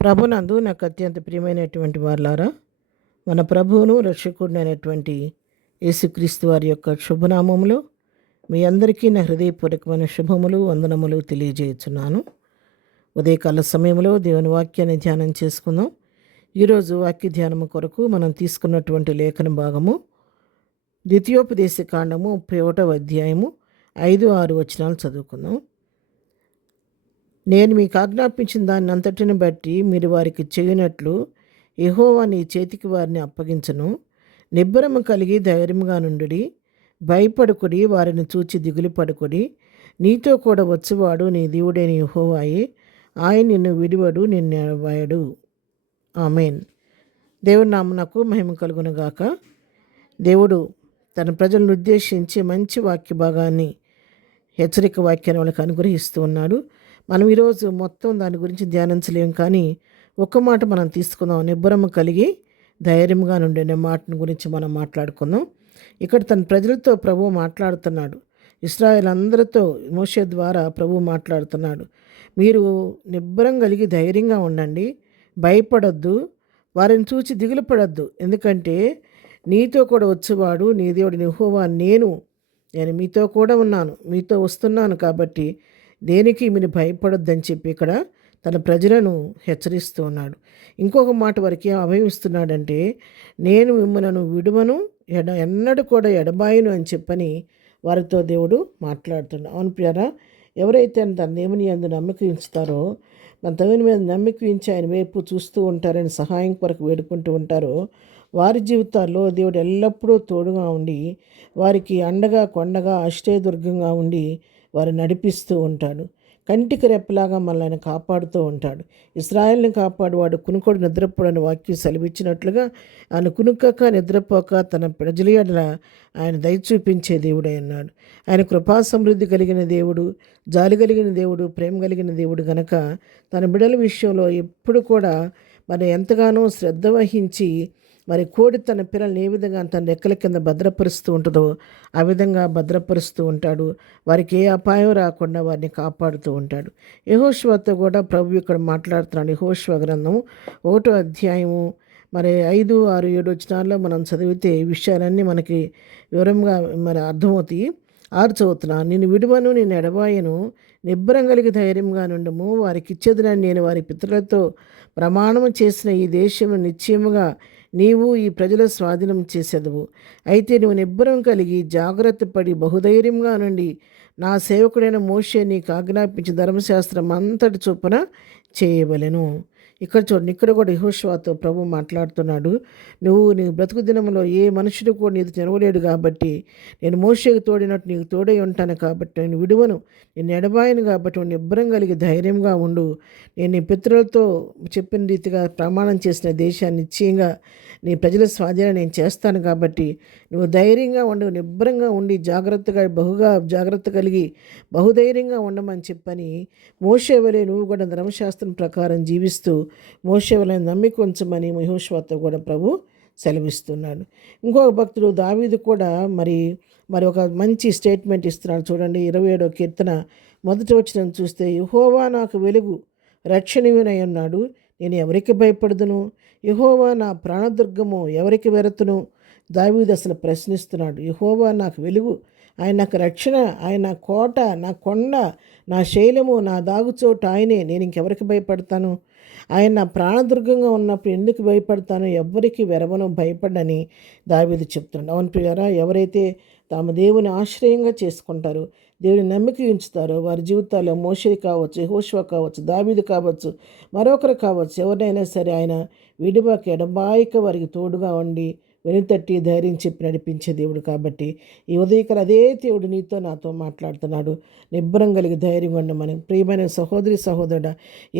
ప్రభునందు నాకు అత్యంత ప్రియమైనటువంటి వారులారా, మన ప్రభువును రక్షకుడినైనటువంటి యేసుక్రీస్తు వారి యొక్క శుభనామములో మీ అందరికీ నా హృదయపూర్వకమైన శుభములు వందనములు తెలియజేయుచున్నాను. ఉదయకాల సమయంలో దేవుని వాక్యాన్ని ధ్యానం చేసుకుందాం. ఈరోజు వాక్య ధ్యానము కొరకు మనం తీసుకున్నటువంటి లేఖన భాగము ద్వితీయోపదేశ కాండము 31వ అధ్యాయము 5-6 వచనాలు చదువుకుందాం. నేను మీకు ఆజ్ఞాపించిన దాన్ని అంతటిని బట్టి మీరు వారికి చేయనట్లు యెహోవా నీ చేతికి వారిని అప్పగించను. నిబ్బరము కలిగి ధైర్యంగా నుండి భయపడుకుడి, వారిని చూచి దిగులు పడుకుడి. నీతో కూడా వచ్చువాడు నీ దేవుడైన యెహోవాయే. ఆయన నిన్ను విడివడు, నిన్ను ఎడబాయడు. ఆమేన్. దేవుని నామమునకు మహిమ కలుగునుగాక. దేవుడు తన ప్రజలను ఉద్దేశించి మంచి వాక్య భాగాన్ని, హెచ్చరిక వాక్యాన్ని వాళ్ళకి అనుగ్రహిస్తూ ఉన్నాడు. మనం ఈరోజు మొత్తం దాని గురించి ధ్యానించలేం, కానీ ఒక్క మాట మనం తీసుకుందాం. నిబ్బరము కలిగి ధైర్యంగా నుండిన మాటను గురించి మనం మాట్లాడుకుందాం. ఇక్కడ తన ప్రజలతో ప్రభువు మాట్లాడుతున్నాడు. ఇశ్రాయేలు అందరితో మోషే ద్వారా ప్రభువు మాట్లాడుతున్నాడు. మీరు నిబ్బరం కలిగి ధైర్యంగా ఉండండి, భయపడొద్దు, వారిని చూచి దిగులు పడొద్దు. ఎందుకంటే నీతో కూడా వచ్చేవాడు నీ దేవుడు యెహోవా. నేను మీతో కూడా ఉన్నాను, మీతో వస్తున్నాను. కాబట్టి దేనికి మీరు భయపడొద్దని చెప్పి ఇక్కడ తన ప్రజలను హెచ్చరిస్తూ ఉన్నాడు. ఇంకొక మాట వరకు అభయమిస్తున్నాడంటే, నేను మిమ్మల్ని విడువను, ఎన్నడూ కూడా ఎడబాయను అని చెప్పని వారితో దేవుడు మాట్లాడుతున్నాడు. అవును ప్రియారా, ఎవరైతే తన దేవుని యందు నమ్మకం ఉంచుతారో, మన దేవుని మీద నమ్మకం ఉంచి ఆయన వైపు చూస్తూ ఉంటారని సహాయం కొరకు వేడుకుంటూ ఉంటారో, వారి జీవితాల్లో దేవుడు ఎల్లప్పుడూ తోడుగా ఉండి వారికి అండగా కొండగా అష్టేదుర్గంగా ఉండి వారు నడిపిస్తూ ఉంటాడు. కంటికి రెప్పలాగా మనల్ని కాపాడుతూ ఉంటాడు. ఇశ్రాయేల్ని కాపాడువాడు కునుకోడు నిద్రపోడని వాక్యం సెలవిచ్చినట్లుగా ఆయన కునుకక నిద్రపోక తన ప్రజల ఎడల ఆయన దయ చూపించే దేవుడై ఉన్నాడు. ఆయన కృపా సమృద్ధి కలిగిన దేవుడు, జాలి కలిగిన దేవుడు, ప్రేమ కలిగిన దేవుడు గనక తన బిడ్డల విషయంలో ఎప్పుడు కూడా మరి ఎంతగానో శ్రద్ధ వహించి, మరి కోడి తన పిల్లల్ని ఏ విధంగా తన రెక్కల కింద భద్రపరుస్తూ ఉంటుందో ఆ విధంగా భద్రపరుస్తూ ఉంటాడు. వారికి ఏ అపాయం రాకుండా వారిని కాపాడుతూ ఉంటాడు. యెహోషువతో కూడా ప్రభు ఇక్కడ మాట్లాడుతున్నాడు. యెహోషువ గ్రంథము 1వ అధ్యాయము మరి 5, 6, 7 వచనాల్లో మనం చదివితే ఈ విషయాలన్నీ మనకి వివరంగా మరి అర్థమవుతాయి. 6 చదువుతున్నాను. నేను విడువను, నేను ఎడబాయను, నిబ్బరం కలిగి ధైర్యంగా నుండము. వారికి ఇచ్చేదని నేను వారి పితరులతో ప్రమాణము చేసిన ఈ దేశము నిశ్చయముగా నీవు ఈ ప్రజల స్వాధీనం చేసేదవు. అయితే నువ్వు నిబ్బరం కలిగి జాగ్రత్త పడి బహుధైర్యంగా నుండి నా సేవకుడైన మోషే నీకు ఆజ్ఞాపించిన ధర్మశాస్త్రం అంతటి చొప్పున చేయవలెను. ఇక్కడ చూడండి, ఇక్కడ కూడా యెహోషువతో ప్రభు మాట్లాడుతున్నాడు. నువ్వు నీ బ్రతుకు దినంలో ఏ మనుషుడు కూడా నీకు తెరవలేడు కాబట్టి నేను మోషేకు తోడినట్టు నీకు తోడై ఉంటాను. కాబట్టి నేను విడువను, నేను ఎడబాయను. కాబట్టి నువ్వు నిబ్బరం కలిగి ధైర్యంగా ఉండు. నేను నీ పితరులతో చెప్పిన రీతిగా ప్రమాణం చేసిన దేశాన్ని నిశ్చయంగా నీ ప్రజల స్వాధీనం నేను చేస్తాను. కాబట్టి నువ్వు ధైర్యంగా ఉండు, నిబ్బరంగా ఉండి బహుగా జాగ్రత్త కలిగి బహుధైర్యంగా ఉండమని చెప్పని మోషే వలె నువ్వు కూడా ధర్మశాస్త్రం ప్రకారం జీవిస్తూ మోషే వలె నమ్మిక ఉంచమని యెహోషువతో కూడా ప్రభు సెలవిస్తున్నాడు. ఇంకొక భక్తుడు దావీదు కూడా మరి ఒక మంచి స్టేట్మెంట్ ఇస్తున్నాడు. చూడండి, 27వ కీర్తన 1వ వచనం చూస్తే, యెహోవా నాకు వెలుగు రక్షణీయునై ఉన్నాడు, నేను ఎవరికి భయపడదును. యెహోవా నా ప్రాణదుర్గము, ఎవరికి వెరతును. దావీదు అసలు ప్రశ్నిస్తున్నాడు. యెహోవా నాకు వెలుగు, ఆయన నాకు రక్షణ, ఆయన నా కోట, నా కొండ, నా శైలము, నా దాగుచోటు ఆయనే, నేను ఇంకెవరికి భయపడతాను. ఆయన నా ప్రాణదుర్గంగా ఉన్నప్పుడు ఎందుకు భయపడతాను, ఎవ్వరికి వెరవను, భయపడని దావీదు చెప్తున్నాడు. అవును ప్రియారా, ఎవరైతే తాము దేవుని ఆశ్రయంగా చేసుకుంటారో, దేవుని నమ్మిక ఉంచుతారో, వారి జీవితాల్లో మోషే కావచ్చు, యెహోషువ కావచ్చు, దావీదు కావచ్చు, మరొకరు కావచ్చు, ఎవరైనా సరే ఆయన విడిబాక ఎడబాయిక వారికి తోడుగా ఉండి వెనుతట్టి ధైర్యం చెప్పి నడిపించే దేవుడు. కాబట్టి ఈ ఉదయకాల అదే దేవుడు నీతో నాతో మాట్లాడుతున్నాడు. నిబ్బరం కలిగి ధైర్యం ఉండమని. ప్రియమైన సహోదరి సహోదరుడా,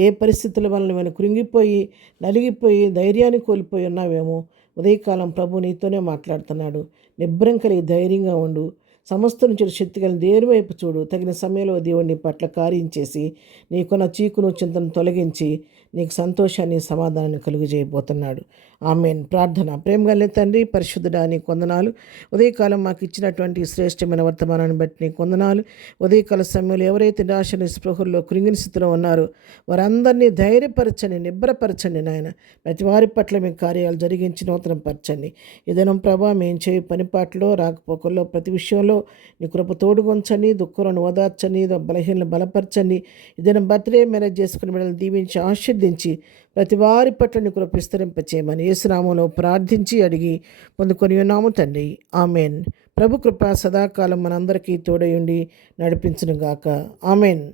ఏ పరిస్థితుల వలన మనం కృంగిపోయి నలిగిపోయి ధైర్యాన్ని కోల్పోయి ఉన్నావేమో, ఉదయకాలం ప్రభు నీతోనే మాట్లాడుతున్నాడు. నిబ్బరం కలిగి ధైర్యంగా ఉండు, సమస్త నుంచి శక్తి కలిగిన దేవుని వైపు చూడు. తగిన సమయంలో దేవుడు నీ పట్ల కార్యం చేసి నీకున్న చీకును చింతను తొలగించి నీకు సంతోషాన్ని సమాధానాన్ని కలుగజేయబోతున్నాడు. ఆమేన్. ప్రార్థన. ప్రేమ కలిగిన తండ్రి, పరిశుద్ధుడా, నీకు వందనాలు. ఉదయకాలం మాకు ఇచ్చినటువంటి శ్రేష్టమైన వర్తమానాన్ని బట్టి నీకు వందనాలు. ఉదయకాల సమయంలో ఎవరైతే నిరాశ నిస్పృహల్లో కృంగిన స్థితిలో ఉన్నారో వారందరినీ ధైర్యపరచండి, నిబ్బరపరచండి నాయన. ప్రతి వారి పట్ల మీ కార్యాలు జరిగించి నూతన పరచండి. ఇదనం ప్రభా, మేము చేయ పనిపాట్లో రాకపోకల్లో ప్రతి విషయంలో నీ కృప తోడుగొంచండి. దుఃఖులను ఓదార్చండి, బలహీనలు బలపరచండి. ఇదనం బర్త్డే మ్యారేజ్ చేసుకుని బిడ్డలను దీవించి ఆశీర్దించి ప్రతి వారి పట్ల నీ కృప విస్తరింపచేయమని యేసు నామములో ప్రార్థించి అడిగి పొందుకొని ఉన్నాము తండ్రి. ఆమెన్. ప్రభు కృప సదాకాలం మనందరికీ తోడయుండి నడిపించునుగాక. ఆమెన్.